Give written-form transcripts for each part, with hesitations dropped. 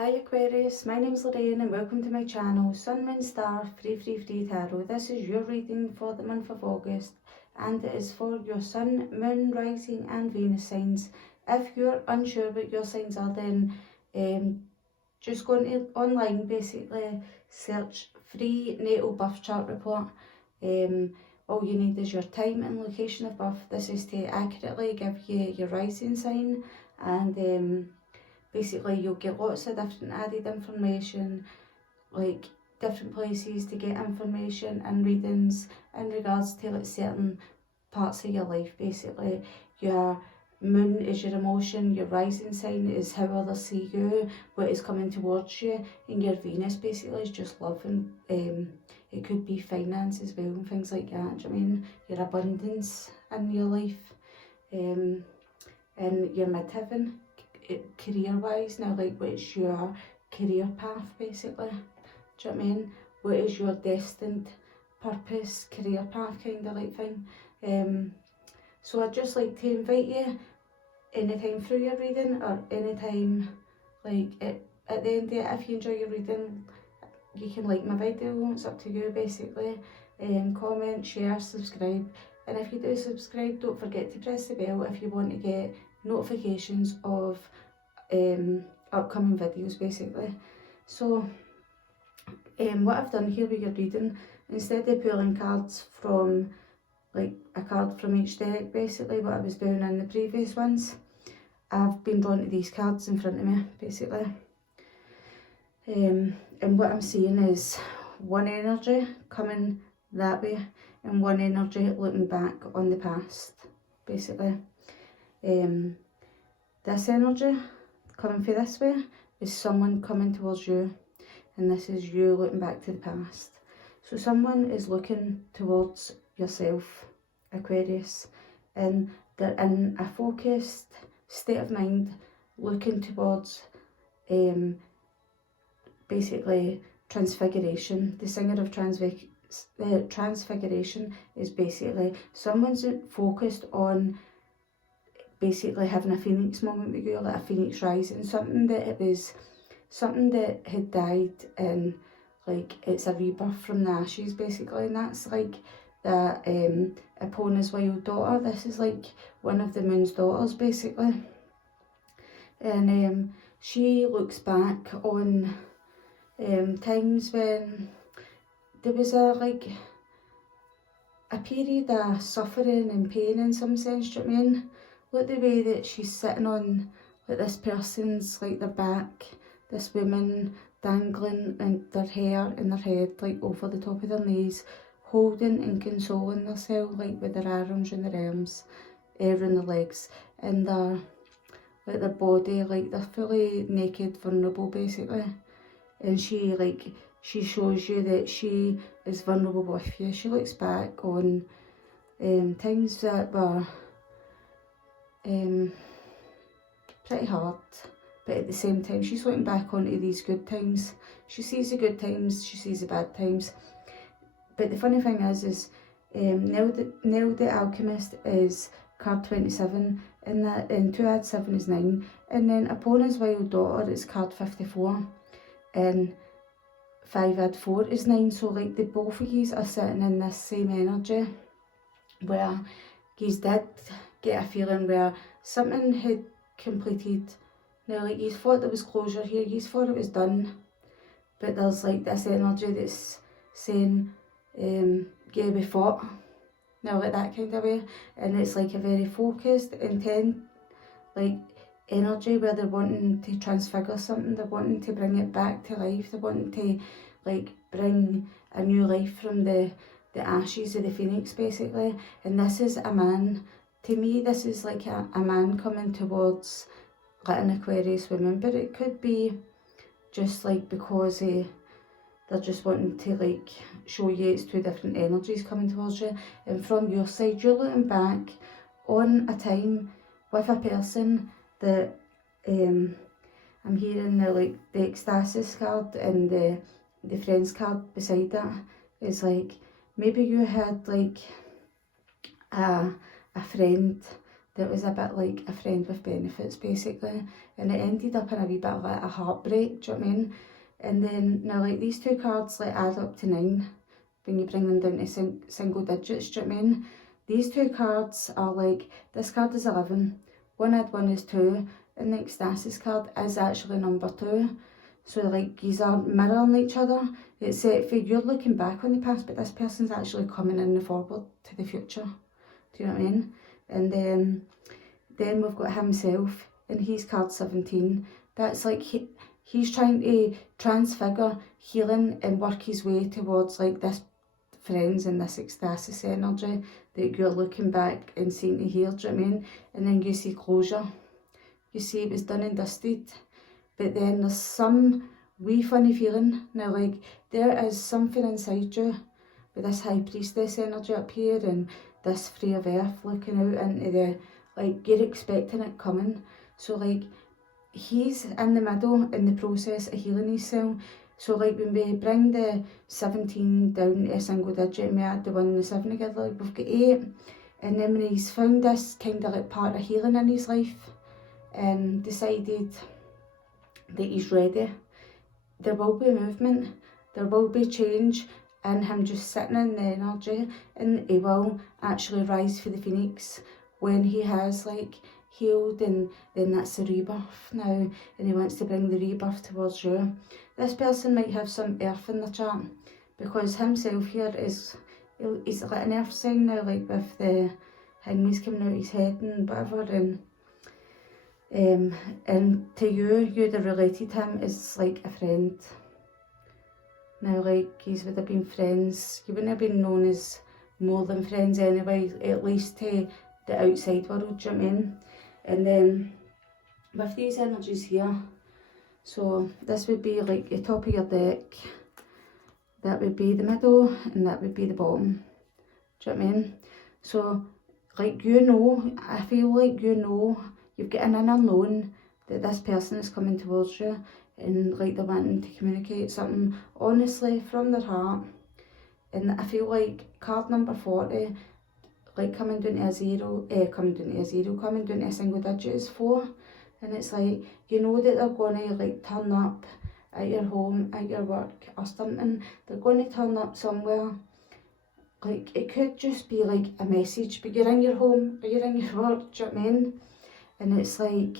Hi Aquarius, my name's Lorraine and welcome to my channel Sun, Moon, Star, Free Tarot. This is your reading for the month of August and it is for your Sun, Moon, Rising and Venus signs. If you're unsure what your signs are, then just go online, basically search free natal birth chart report. All you need is your time and location of birth. This is to accurately give you your rising sign, and basically you'll get lots of different added information, like different places to get information and readings in regards to like certain parts of your life. Basically your moon is your emotion, your rising sign is how others see you, what is coming towards you, and your Venus basically is just love, and it could be finance as well and things like that. Do you know what I mean? Your abundance in your life, and your midheaven, career wise. Now, like, what's your career path basically? Do you know what I mean? What is your destined purpose, career path kind of like thing? So I'd just like to invite you anytime through your reading, or anytime like at the end of it, if you enjoy your reading, you can like my video, it's up to you basically. Comment, share, subscribe, and if you do subscribe, don't forget to press the bell if you want to get notifications of upcoming videos basically. So what I've done here with your reading, instead of pulling cards from like a card from each deck, basically what I was doing in the previous ones, I've been drawn to these cards in front of me basically. And what I'm seeing is one energy coming that way and one energy looking back on the past basically. This energy coming for this way is someone coming towards you, and this is you looking back to the past. So someone is looking towards yourself, Aquarius, and they're in a focused state of mind, looking towards basically transfiguration. The singer of transfiguration is basically someone's focused on basically having a phoenix moment with you, like a phoenix rising, something that had died, and like it's a rebirth from the ashes basically. And that's like that Epona's wild daughter. This is like one of the moon's daughters basically, and she looks back on times when there was a period of suffering and pain in some sense. Do you know what I mean? Look the way that she's sitting on like this person's like their back, this woman dangling and their hair and their head like over the top of their knees, holding and consoling themselves like with their arms and their arms, around their legs, and their body, like they're fully naked, vulnerable basically. And she shows you that she is vulnerable with you. She looks back on times that were pretty hard, but at the same time she's looking back onto these good times. She sees the good times, she sees the bad times. But the funny thing is Nell the Alchemist is card 27, and 2 add 7 is 9, and then Epona's wild daughter is card 54, and 5 add 4 is 9. So like the both of yous are sitting in this same energy where yous did get a feeling where something had completed. Now, like, you thought there was closure here, you thought it was done, but there's like this energy that's saying, yeah, we fought. Now, like that kind of way, and it's like a very focused, intent, like energy where they're wanting to transfigure something, they're wanting to bring it back to life, they're wanting to like bring a new life from the ashes of the phoenix basically. And this is a man. To me, this is like a man coming towards like an Aquarius woman, but it could be just like because they're just wanting to like show you it's two different energies coming towards you. And from your side, you're looking back on a time with a person that I'm hearing the ecstasis card and the friends card beside that is like maybe you had like a friend that was a bit like a friend with benefits basically, and it ended up in a wee bit of like a heartbreak, do you know what I mean? And then now like these two cards like add up to 9 when you bring them down to single digits, do you know what I mean? These two cards are like, this card is 11, 1 add 1 is 2, and the Ecstasis card is actually number 2. So like these are mirroring each other. It's for you're looking back on the past, but this person's actually coming in the forward to the future. Do you know what I mean? And then we've got himself, and he's card 17. That's like he's trying to transfigure healing and work his way towards like this friends and this ecstasis energy that you're looking back and seeing to hear, do you know what I mean? And then you see closure. You see it was done and dusted. But then there's some wee funny feeling. Now like there is something inside you with this high priestess energy up here and this free of earth looking out into the, like you're expecting it coming. So like he's in the middle in the process of healing himself. So like when we bring the 17 down to a single digit and we add the 1 and the 7 together, like we've got 8. And then when he's found this kind of like part of healing in his life and decided that he's ready, there will be movement, there will be change in him just sitting in the energy, and he will actually rise for the phoenix when he has like healed, and then that's the rebirth now, and he wants to bring the rebirth towards you. This person might have some earth in the chart, because himself here he's like an earth sign now, like with the hangman's coming out his head and whatever, and to you'd have related him as like a friend. Now like you would have been friends, you wouldn't have been known as more than friends anyway, at least to the outside world, do you know what I mean? And then with these energies here, so this would be like the top of your deck, that would be the middle, and that would be the bottom, do you know what I mean? So like I feel like you've got an inner knowing that this person is coming towards you, and like they're wanting to communicate something honestly from their heart. And I feel like card number 40, like coming down to a single digit is 4. And it's like, you know that they're going to like turn up at your home, at your work or something. They're going to turn up somewhere. Like it could just be like a message, but you're in your home or you're in your work, do you know what I mean? And it's like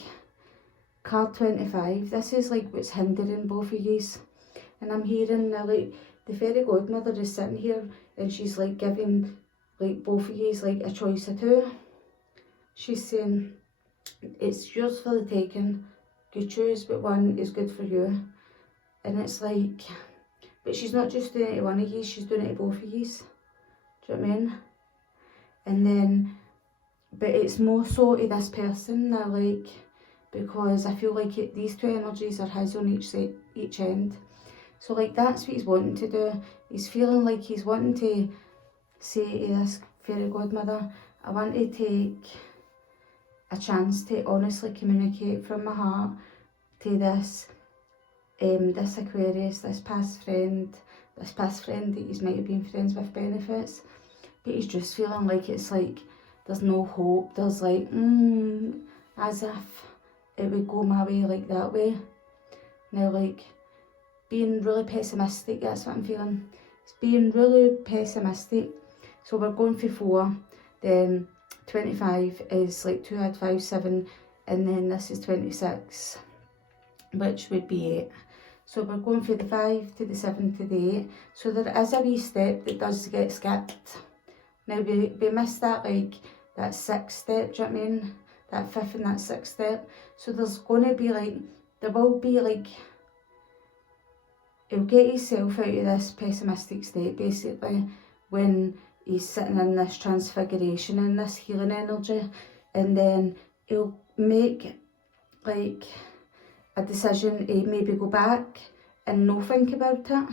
card 25, this is like what's hindering both of yous. And I'm hearing now like the fairy godmother is sitting here and she's like giving like both of yous like a choice of 2. She's saying it's yours for the taking, you choose but one is good for you. And it's like, but she's not just doing it to one of yous, she's doing it to both of yous, do you know what I mean? And then, but it's more so to this person now, like, because I feel like these two energies are his on each end. So like that's what he's wanting to do. He's feeling like he's wanting to say to this fairy godmother, I want to take a chance to honestly communicate from my heart to this Aquarius, this past friend that he's might have been friends with benefits. But he's just feeling like it's like there's no hope. There's like, as if it would go my way like that way. Now like being really pessimistic, that's what I'm feeling. It's being really pessimistic. So we're going for 4, then 25 is like 2 add 5, 7, and then this is 26, which would be 8. So we're going for the 5 to the 7 to the 8. So there is a wee step that does get skipped. Now we missed that, like that 6th step, do you know what I mean? That 5th and that 6th step. So there's going to be like, there will be like, he'll get himself out of this pessimistic state basically when he's sitting in this transfiguration and this healing energy, and then he'll make like a decision to maybe go back and no think about it.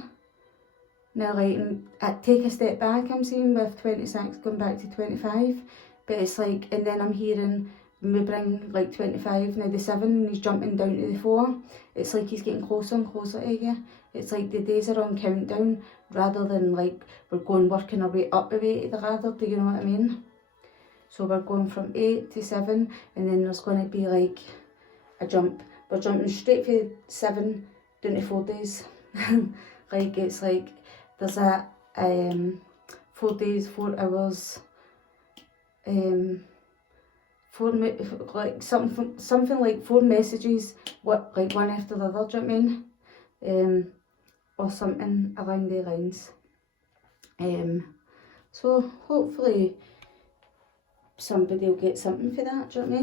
Now like take a step back, I'm saying, with 26 going back to 25, but it's like, and then I'm hearing when we bring like 25, now the 7 and he's jumping down to the 4, it's like he's getting closer and closer to you. It's like the days are on countdown rather than like we're working our way up the way to the ladder, do you know what I mean? So we're going from 8 to 7, and then there's going to be like a jump. We're jumping straight from 7 down to 4 days. Like it's like there's a 4 days, 4 hours, like something like 4 messages, what, like one after the other, do you know what I mean? Or something along the lines. So hopefully somebody will get something for that, do you know what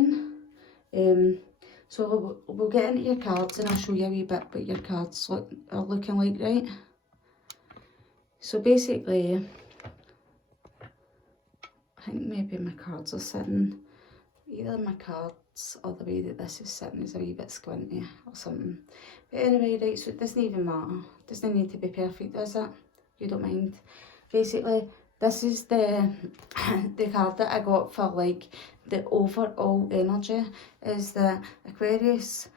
I mean? So we'll get into your cards and I'll show you a wee bit what your cards are looking like, right? So basically, I think maybe my cards are sitting, either my cards or the way that this is sitting is a wee bit squinty or something. But anyway, right, so it doesn't even matter. It doesn't need to be perfect, does it? You don't mind. Basically, this is the card that I got for like the overall energy is the Aquarius.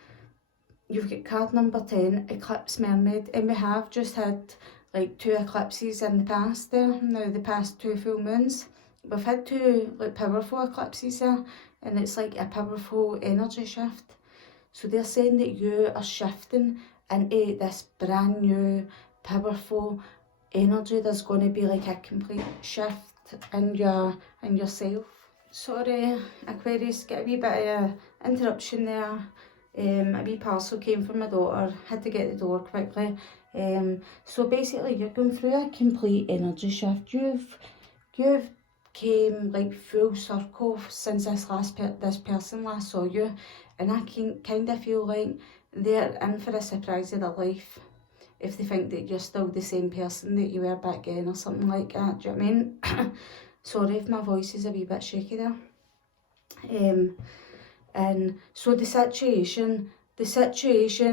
You've got card number 10, Eclipse Mermaid, and we have just had like 2 eclipses in the past there, now the past 2 full moons. We've had 2 like powerful eclipses there, and it's like a powerful energy shift. So they're saying that you are shifting into this brand new powerful energy. There's going to be like a complete shift in yourself. Sorry Aquarius, get a wee bit of interruption there. A wee parcel came from my daughter, had to get the door quickly. So basically you're going through a complete energy shift. You've came like full circle since this person last saw you, and I can kind of feel like they're in for a surprise of their life if they think that you're still the same person that you were back then or something like that, do you know what I mean? Sorry if my voice is a wee bit shaky there. And so the situation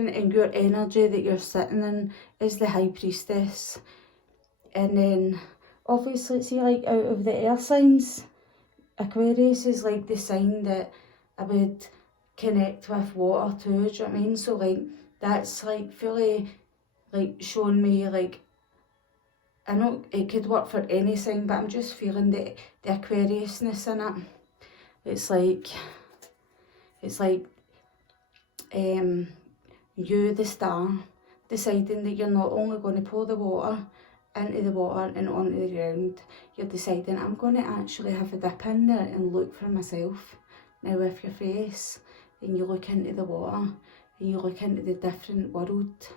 and your energy that you're sitting in is the High Priestess. And then obviously, see, like out of the air signs, Aquarius is like the sign that I would connect with water too, do you know what I mean? So like that's like fully like showing me, like, I know it could work for any sign, but I'm just feeling the Aquariusness in it. It's like you, the star, deciding that you're not only going to pour the water into the water and onto the ground, you're deciding I'm going to actually have a dip in there and look for myself. Now with your face, and you look into the water, and you look into the different world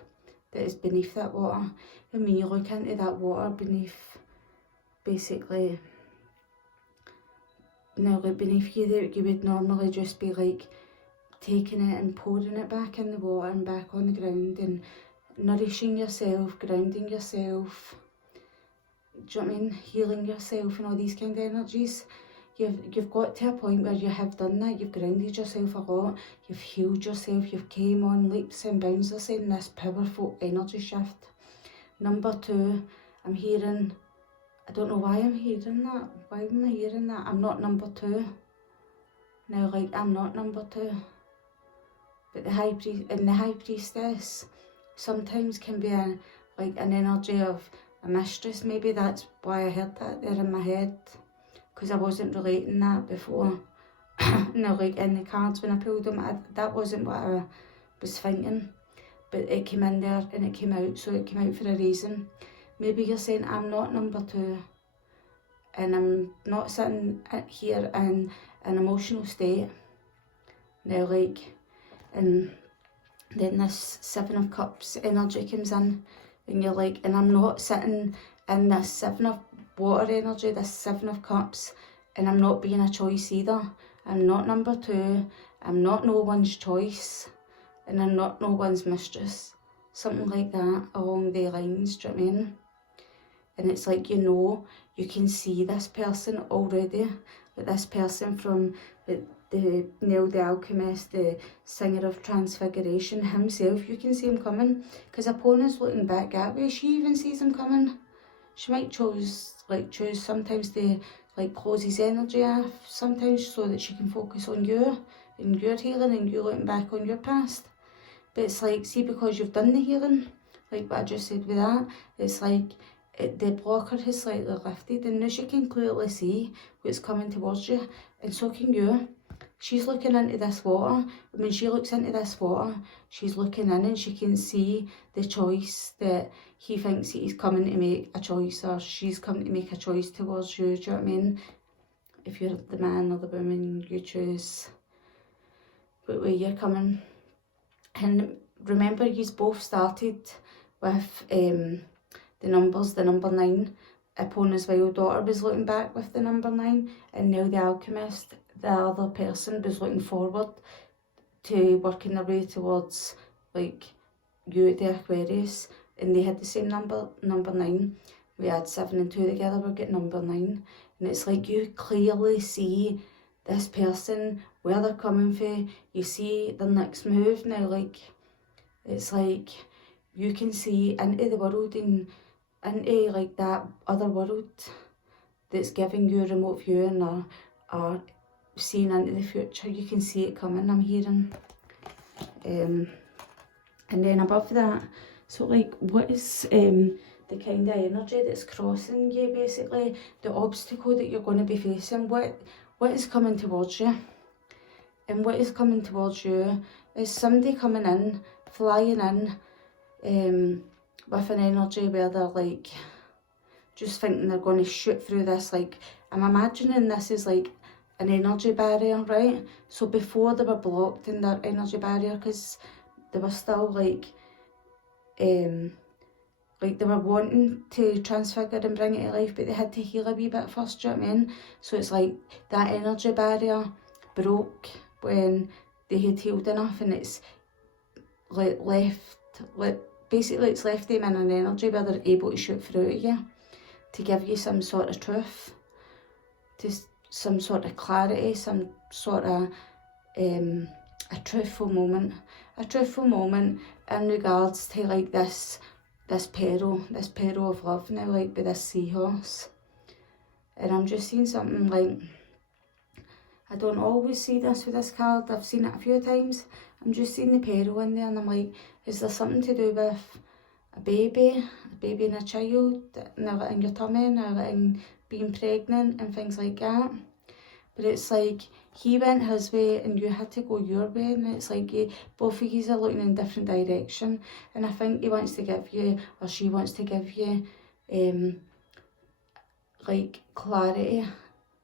that is beneath that water. And when you look into that water beneath, basically, now like beneath you, that you would normally just be like taking it and pouring it back in the water and back on the ground and nourishing yourself, grounding yourself, do you know what I mean? Healing yourself and all these kind of energies. You've got to a point where you have done that. You've grounded yourself a lot, you've healed yourself, you've came on leaps and bounds, they're saying this powerful energy shift. Number 2, I'm hearing, I don't know why I'm hearing that. Why am I hearing that? I'm not number 2. Now, like, I'm not number 2. But the High Priestess sometimes can be like an energy of a mistress. Maybe that's why I heard that there in my head, because I wasn't relating that before. Now, like in the cards when I pulled them, that wasn't what I was thinking. But it came in there and it came out, so it came out for a reason. Maybe you're saying I'm not number 2, and I'm not sitting here in an emotional state. Now, like, and then this 7 of Cups energy comes in, and you're like, and I'm not sitting in this 7 of water energy, this 7 of Cups, and I'm not being a choice either. I'm not number 2, I'm not no one's choice, and I'm not no one's mistress. Something like that along the lines, do you know what I mean? And it's like, you know, you can see this person already, like this person from the Neil the Alchemist, the singer of Transfiguration himself. You can see him coming, because upon us looking back at way, she even sees him coming. She might choose sometimes to like close his energy off, sometimes so that she can focus on you and your healing and you looking back on your past. But it's like, see, because you've done the healing, like what I just said with that, it's like the blocker has slightly lifted, and now she can clearly see what's coming towards you, and so can you. She's looking into this water. When she looks into this water, she's looking in and she can see the choice that he thinks he's coming to make a choice, or she's coming to make a choice towards you. Do you know what I mean? If you're the man or the woman, you choose what way you're coming. And remember, you both started with the numbers, the number 9. Upon as well, daughter was looking back with the number 9, and now the alchemist, the other person, was looking forward to working their way towards like you, the Aquarius, and they had the same number 9. We had 7 and 2 together, we're getting number 9, and it's like you clearly see this person, where they're coming from. You see their next move now. Like, it's like you can see into the world and into like that other world that's giving you remote viewing or seeing into the future. You can see it coming, I'm hearing. And then above that, so like, what is the kind of energy that's crossing you, basically, the obstacle that you're going to be facing, what is coming towards you? And what is coming towards you is somebody coming in, flying in, with an energy where they're like, just thinking they're going to shoot through this. Like, I'm imagining this is like an energy barrier, right? So before they were blocked in their energy barrier, because they were still like they were wanting to transfigure and bring it to life, but they had to heal a wee bit first, do you know what I mean? So it's like that energy barrier broke when they had healed enough, and it's like basically it's left them in an energy where they're able to shoot through at you, to give you some sort of truth, to some sort of clarity, some sort of a truthful moment in regards to like this peril of love now, like with this seahorse. And I'm just seeing something like, I don't always see this with this card, I've seen it a few times. I'm just seeing the peril in there, and I'm like, is there something to do with a baby and a child, now in your tummy, now in being pregnant and things like that? But it's like, he went his way and you had to go your way, and it's like both of you are looking in different direction. And I think he wants to give you, or she wants to give you, like clarity.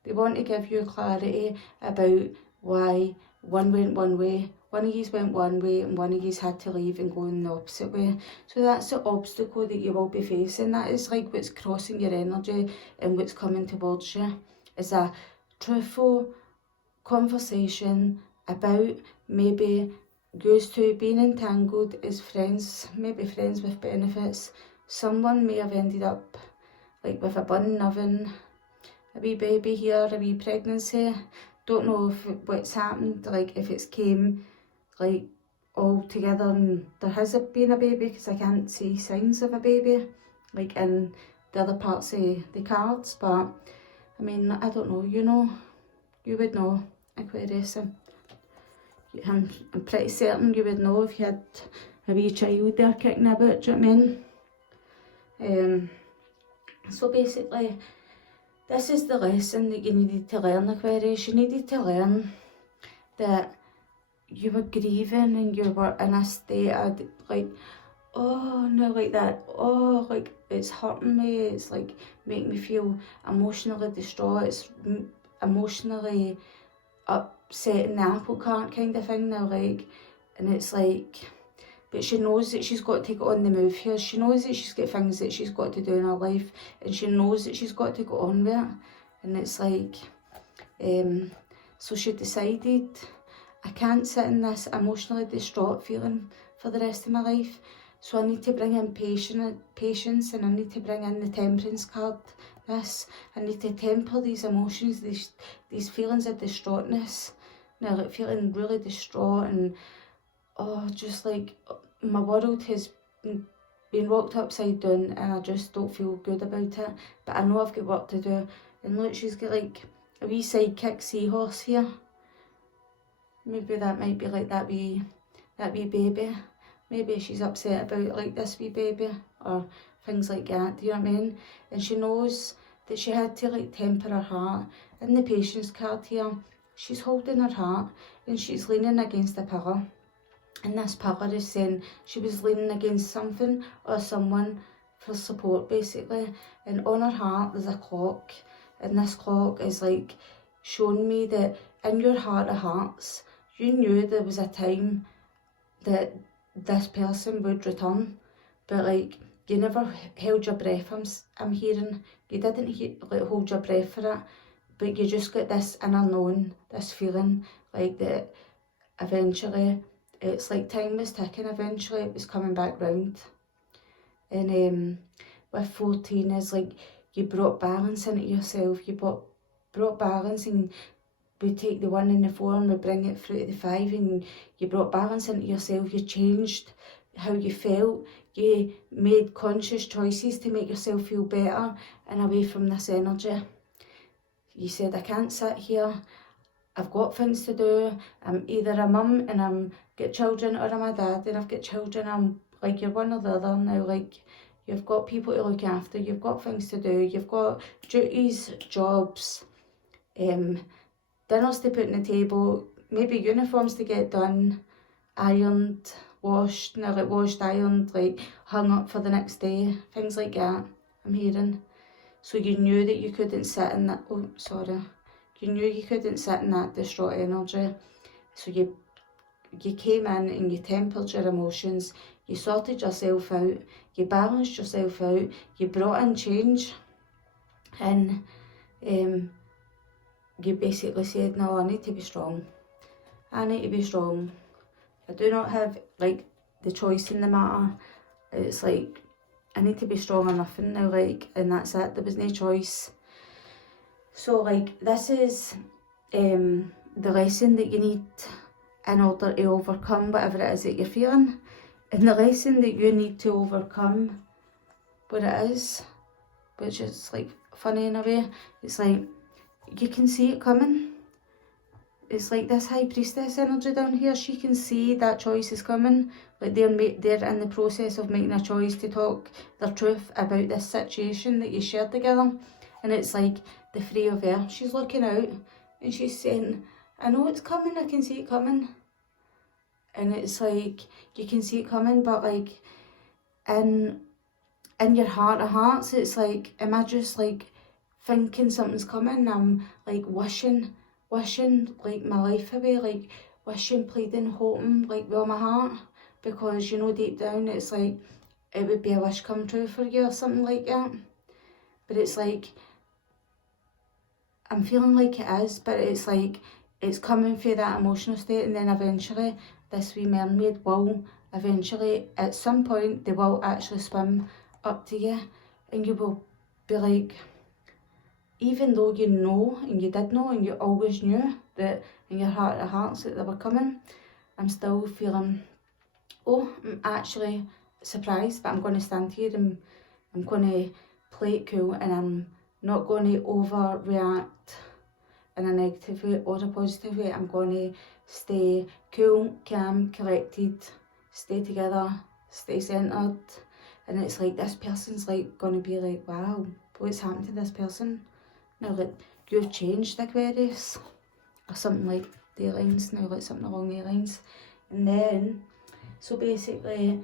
They want to give you clarity about why one went one way, one of you went one way, and one of you had to leave and go in the opposite way. So that's the obstacle that you will be facing. That is like what's crossing your energy, and what's coming towards you is a truthful conversation about maybe goes to being entangled as friends, maybe friends with benefits. Someone may have ended up like with a budding oven, a wee baby here, a wee pregnancy. Don't know if what's happened, like if it's came like all together and there has been a baby, because I can't see signs of a baby like in the other parts of the cards. But I mean, I don't know, you know, you would know, Aquarius. I'm pretty certain you would know if you had a wee child there kicking about, do you know what I mean? So basically, this is the lesson that you needed to learn, Aquarius. You needed to learn that you were grieving and you were in a state of like, oh no, like that, oh, like it's hurting me, it's like making me feel emotionally distraught, it's emotionally upsetting the apple cart kind of thing now, like, and it's like, but she knows that she's got to get on the move here. She knows that she's got things that she's got to do in her life, and she knows that she's got to go on with it. And it's like, so she decided, I can't sit in this emotionally distraught feeling for the rest of my life. So I need to bring in patience, and I need to bring in the temperance card. I need to temper these emotions, these feelings of distraughtness. Now, like feeling really distraught and just like my world has been rocked upside down, and I just don't feel good about it. But I know I've got work to do. And look, she's got like a wee sidekick seahorse here. Maybe that might be like that wee baby. Maybe she's upset about like this wee baby, or things like that, do you know what I mean? And she knows that she had to like temper her heart. In the patience card here, she's holding her heart and she's leaning against a pillar. And this pillar is saying she was leaning against something or someone for support basically. And on her heart there's a clock, and this clock is like showing me that in your heart of hearts, you knew there was a time that this person would return, but like you never held your breath. I'm hearing you didn't like hold your breath for it, but you just got this inner knowing, this feeling like that eventually it's like time was ticking, eventually it was coming back round. And with 14 is like you brought balance into yourself, you brought balance, and we take the 1 and the 4 and we bring it through to the 5, and you brought balance into yourself, you changed how you felt, you made conscious choices to make yourself feel better and away from this energy. You said, I can't sit here, I've got things to do, I'm either a mum and I'm got children, or I'm a dad and I've got children. I'm like, you're one or the other now, like you've got people to look after, you've got things to do, you've got duties, jobs, dinners to put on the table, maybe uniforms to get done, ironed, washed, ironed, like hung up for the next day, things like that, I'm hearing. So you knew that you couldn't sit in that, you knew you couldn't sit in that distraught energy. So you came in and you tempered your emotions, you sorted yourself out, you balanced yourself out, you brought in change, and you basically said, no, I need to be strong. I need to be strong. I do not have like the choice in the matter. It's like, I need to be strong enough now, like, and that's it. There was no choice. So like, this is the lesson that you need in order to overcome whatever it is that you're feeling. And the lesson that you need to overcome what it is, which is like funny in a way, it's like, you can see it coming. It's like this high priestess energy down here, she can see that choice is coming. Like they're in the process of making a choice to talk their truth about this situation that you shared together. And it's like the three of her, she's looking out and she's saying, I know it's coming, I can see it coming. And it's like, you can see it coming, but like in your heart of hearts, it's like, am I just like thinking something's coming? I'm like wishing like my life away, like wishing, pleading, hoping like with all my heart, because you know deep down it's like it would be a wish come true for you or something like that. But it's like, I'm feeling like it is, but it's like it's coming through that emotional state, and then eventually this wee mermaid will eventually at some point, they will actually swim up to you, and you will be like, even though you know, and you did know, and you always knew that in your heart of hearts that they were coming, I'm still feeling, oh, I'm actually surprised, but I'm going to stand here and I'm going to play it cool, and I'm not going to overreact in a negative way or a positive way. I'm going to stay cool, calm, collected, stay together, stay centered. And it's like, this person's like going to be like, wow, what's happened to this person? Now, like, you've changed, Aquarius, or something like the lines, now, like something along the lines. And then, so basically,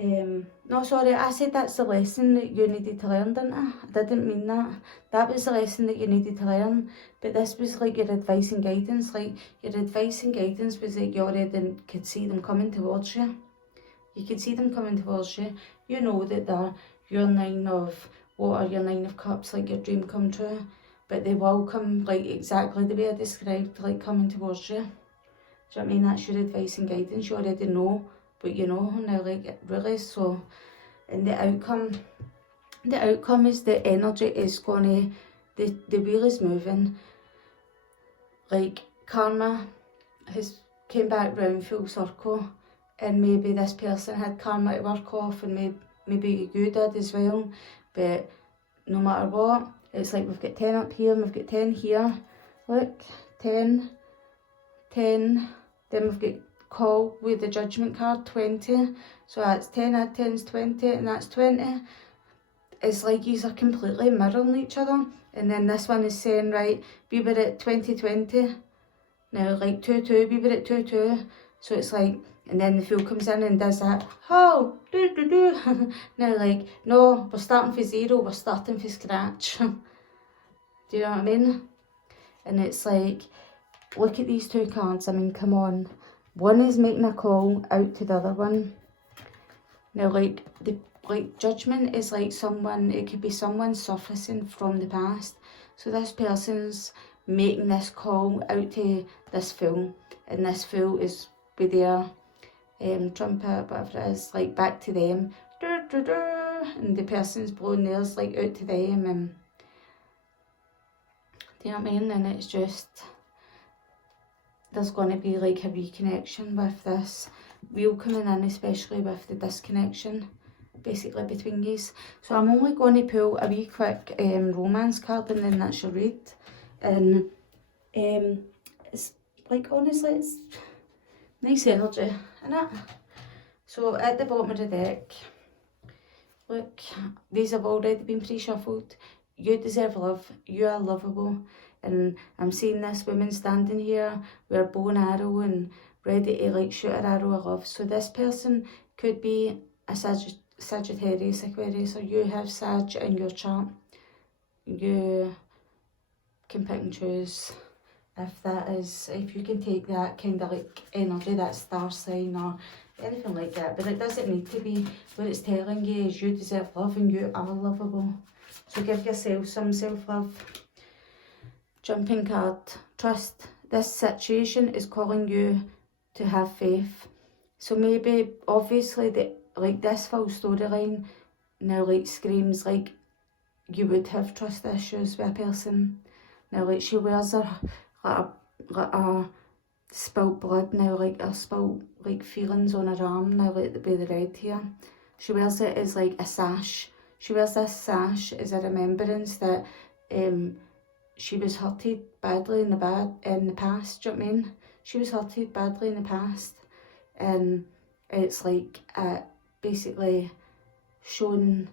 no, sorry, I said that's the lesson that you needed to learn, didn't I? I didn't mean that. That was the lesson that you needed to learn, but this was like your advice and guidance. Like, your advice and guidance was that you already could see them coming towards you. You could see them coming towards you. You know that they're your 9 of water, your 9 of cups, like your dream come true. But they will come like exactly the way I described, like coming towards you. Do you know what I mean? That's your advice and guidance. You already know what you know now, like really. So, and the outcome is the energy is gonna, the wheel is moving. Like karma has came back round full circle. And maybe this person had karma to work off, and maybe you did as well. But no matter what, it's like we've got 10 up here and we've got 10 here. Look, 10, 10. Then we've got call with the judgment card, 20. So that's 10 add 10 is 20, and that's 20. It's like these are completely mirroring each other. And then this one is saying, right, we were at 2020. Now, like 2-2, we were at 2-2. So it's like, and then the Fool comes in and does that. Oh, do. Now, like, no, we're starting for zero, we're starting from scratch. Do you know what I mean? And it's like, look at these two cards. I mean, come on. One is making a call out to the other one. Now, like, judgment is like someone, it could be someone surfacing from the past. So this person's making this call out to this Fool, and this Fool is with their trumpet, whatever it is, like back to them. And the person's blowing theirs like out to them, and do you know what I mean? And it's just, there's going to be like a reconnection with this wheel coming in, especially with the disconnection basically between these. So I'm only going to pull a wee quick romance card, and then that's your read. And it's like, honestly, it's nice energy, isn't it? So at the bottom of the deck, look, these have already been pre-shuffled. You deserve love, you are lovable. And I'm seeing this woman standing here with her bow and arrow and ready to like shoot her arrow of love. So this person could be a Sagittarius, Aquarius, or you have Sag in your chart. You can pick and choose if you can take that kind of like energy, that star sign or anything like that. But it doesn't need to be. What it's telling you is you deserve love and you are lovable. So give yourself some self-love. Jumping card, trust. This situation is calling you to have faith. So maybe, obviously, this full storyline now like screams like you would have trust issues with a person. Now like she wears her like spilt blood now, like her spilt like feelings on her arm now, like with the red here. She wears it as like a sash. She wears this sash as a remembrance that she was hurted badly in the past. Do you know what I mean? She was hurted badly in the past, and it's like basically showing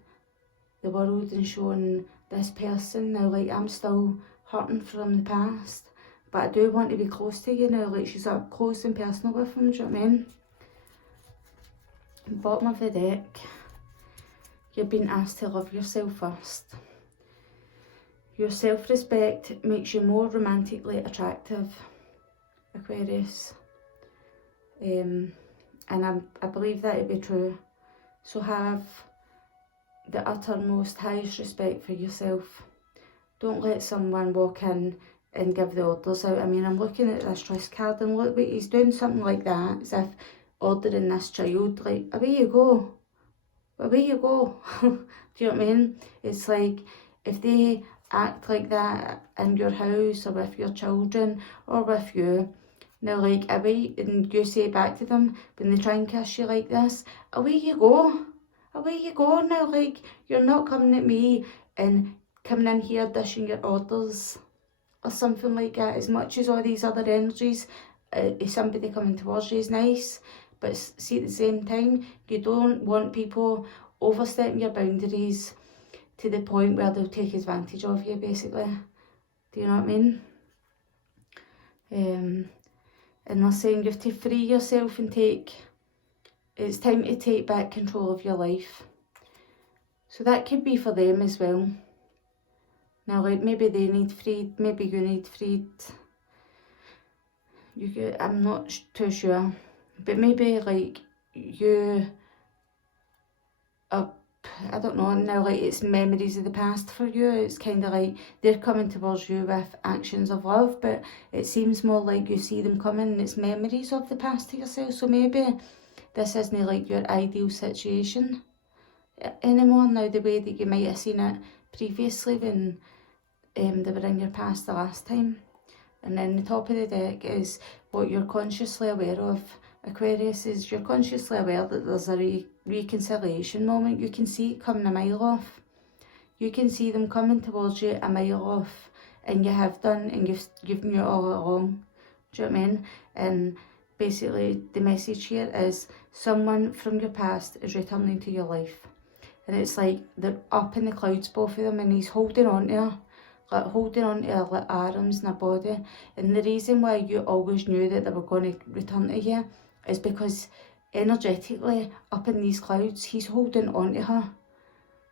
the world and showing this person now, like, I'm still hurting from the past, but I do want to be close to you now. Like, she's up close and personal with him. Do you know what I mean? Bottom of the deck, you're being asked to love yourself first. Your self-respect makes you more romantically attractive, Aquarius. And I believe that to be true. So have the uttermost, highest respect for yourself. Don't let someone walk in and give the orders out. I mean, I'm looking at this trust card and look, he's doing something like that, as if ordering this child, like, away you go. Away you go. Do you know what I mean? It's like, if they act like that in your house or with your children or with you, now like away, and you say back to them when they try and kiss you like this, away you go. Away you go now, like, you're not coming at me and coming in here dishing your orders or something like that. As much as all these other energies, somebody coming towards you is nice, but see, at the same time, you don't want people overstepping your boundaries to the point where they'll take advantage of you, basically. Do you know what I mean? And they're saying you have to free yourself and it's time to take back control of your life. So that could be for them as well. Now, like, maybe they need freed, maybe you need freed. I'm not too sure. But maybe, like, you are, I don't know, now, like, it's memories of the past for you. It's kind of like they're coming towards you with actions of love, but it seems more like you see them coming and it's memories of the past to yourself. So maybe this isn't like your ideal situation anymore now, the way that you might have seen it previously when they were in your past the last time. And then the top of the deck is what you're consciously aware of. Aquarius is, you're consciously aware that there's a reconciliation moment. You can see it coming a mile off. You can see them coming towards you a mile off, and you have done, and you've given you all along. Do you know what I mean? And basically the message here is someone from your past is returning to your life. And it's like they're up in the clouds, both of them, and he's holding on to her, like holding on to her like arms and her body. And the reason why you always knew that they were going to return to you is because energetically up in these clouds, he's holding on to her.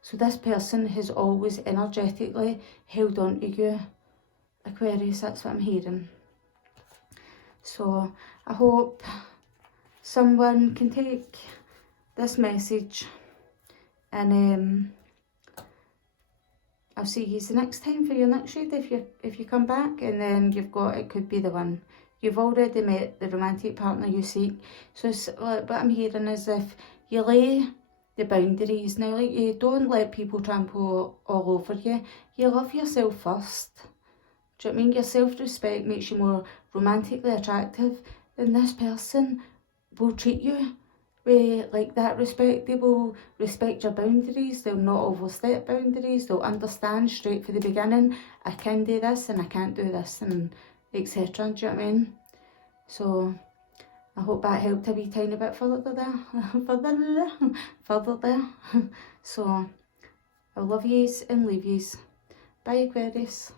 So this person has always energetically held on to you, Aquarius. That's what I'm hearing. So I hope someone can take this message, and I'll see you the next time for your next read if you come back, and then you've got, it could be the one. You've already met the romantic partner you seek. So what I'm hearing is if you lay the boundaries, now like you don't let people trample all over you. You love yourself first. Do you know what I mean? Your self-respect makes you more romantically attractive, and this person will treat you with like that respect. They will respect your boundaries. They'll not overstep boundaries. They'll understand straight from the beginning, I can do this and I can't do this, and etc. Do you know what I mean? So I hope that helped a wee tiny bit further there. further there. So I love yous and leave yous. Bye, Aquarius.